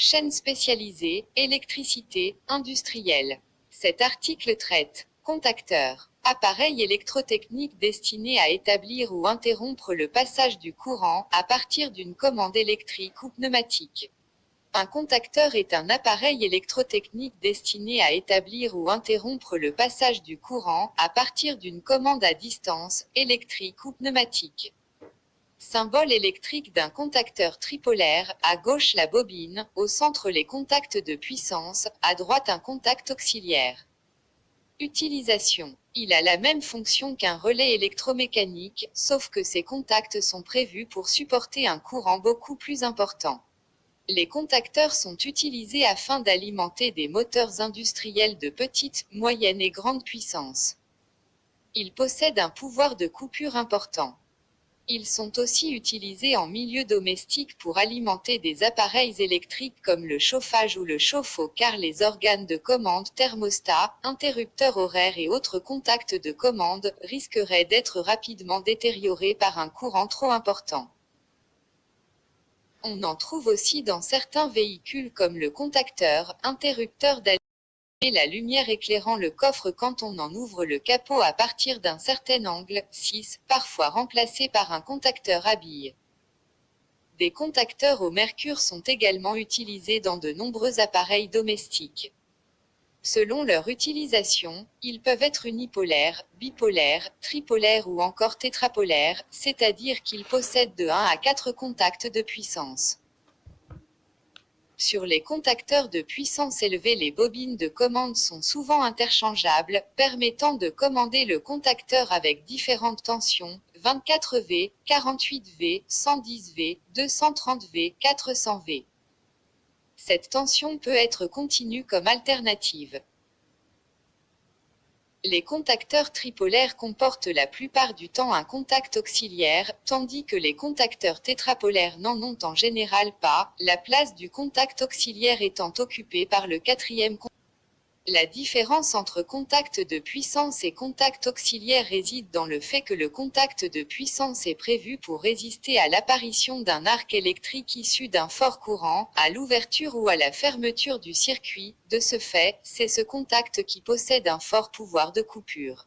Chaîne spécialisée, électricité, industrielle. Cet article traite contacteur. Appareil électrotechnique destiné à établir ou interrompre le passage du courant à partir d'une commande électrique ou pneumatique. Un contacteur est un appareil électrotechnique destiné à établir ou interrompre le passage du courant à partir d'une commande à distance, électrique ou pneumatique. Symbole électrique d'un contacteur tripolaire, à gauche la bobine, au centre les contacts de puissance, à droite un contact auxiliaire. Utilisation. Il a la même fonction qu'un relais électromécanique, sauf que ces contacts sont prévus pour supporter un courant beaucoup plus important. Les contacteurs sont utilisés afin d'alimenter des moteurs industriels de petite, moyenne et grande puissance. Ils possèdent un pouvoir de coupure important. Ils sont aussi utilisés en milieu domestique pour alimenter des appareils électriques comme le chauffage ou le chauffe-eau car les organes de commande, thermostat, interrupteurs horaires et autres contacts de commande risqueraient d'être rapidement détériorés par un courant trop important. On en trouve aussi dans certains véhicules comme le contacteur, interrupteur d'allumer la lumière éclairant le coffre quand on en ouvre le capot à partir d'un certain angle, 6, parfois remplacé par un contacteur à billes. Des contacteurs au mercure sont également utilisés dans de nombreux appareils domestiques. Selon leur utilisation, ils peuvent être unipolaires, bipolaires, tripolaires ou encore tétrapolaires, c'est-à-dire qu'ils possèdent de 1 à 4 contacts de puissance. Sur les contacteurs de puissance élevée, les bobines de commande sont souvent interchangeables, permettant de commander le contacteur avec différentes tensions, 24 V, 48 V, 110 V, 230 V, 400 V. Cette tension peut être continue comme alternative. Les contacteurs tripolaires comportent la plupart du temps un contact auxiliaire, tandis que les contacteurs tétrapolaires n'en ont en général pas, la place du contact auxiliaire étant occupée par le quatrième contact. La différence entre contact de puissance et contact auxiliaire réside dans le fait que le contact de puissance est prévu pour résister à l'apparition d'un arc électrique issu d'un fort courant, à l'ouverture ou à la fermeture du circuit. De ce fait, c'est ce contact qui possède un fort pouvoir de coupure.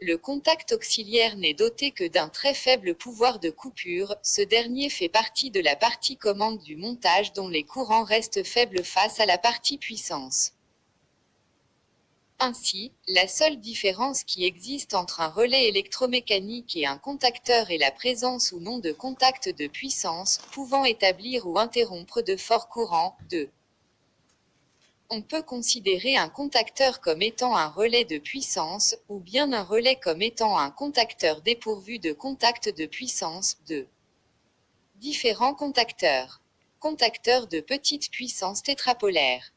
Le contact auxiliaire n'est doté que d'un très faible pouvoir de coupure, ce dernier fait partie de la partie commande du montage dont les courants restent faibles face à la partie puissance. Ainsi, la seule différence qui existe entre un relais électromécanique et un contacteur est la présence ou non de contacts de puissance, pouvant établir ou interrompre de forts courants. 2. On peut considérer un contacteur comme étant un relais de puissance, ou bien un relais comme étant un contacteur dépourvu de contact de puissance. 2. Différents contacteurs. Contacteurs de petite puissance tétrapolaire.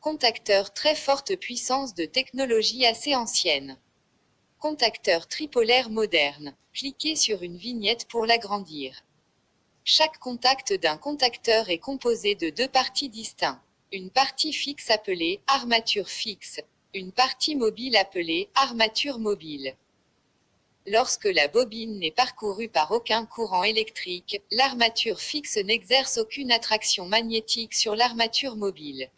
Contacteur très forte puissance de technologie assez ancienne. Contacteur tripolaire moderne. Cliquez sur une vignette pour l'agrandir. Chaque contact d'un contacteur est composé de deux parties distinctes. Une partie fixe appelée armature fixe. Une partie mobile appelée armature mobile. Lorsque la bobine n'est parcourue par aucun courant électrique, l'armature fixe n'exerce aucune attraction magnétique sur l'armature mobile.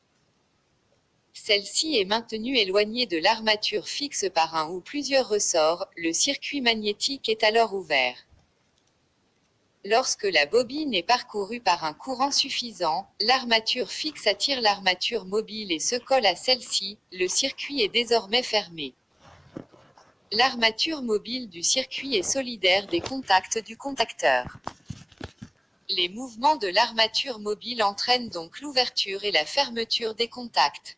Celle-ci est maintenue éloignée de l'armature fixe par un ou plusieurs ressorts, le circuit magnétique est alors ouvert. Lorsque la bobine est parcourue par un courant suffisant, l'armature fixe attire l'armature mobile et se colle à celle-ci, le circuit est désormais fermé. L'armature mobile du circuit est solidaire des contacts du contacteur. Les mouvements de l'armature mobile entraînent donc l'ouverture et la fermeture des contacts.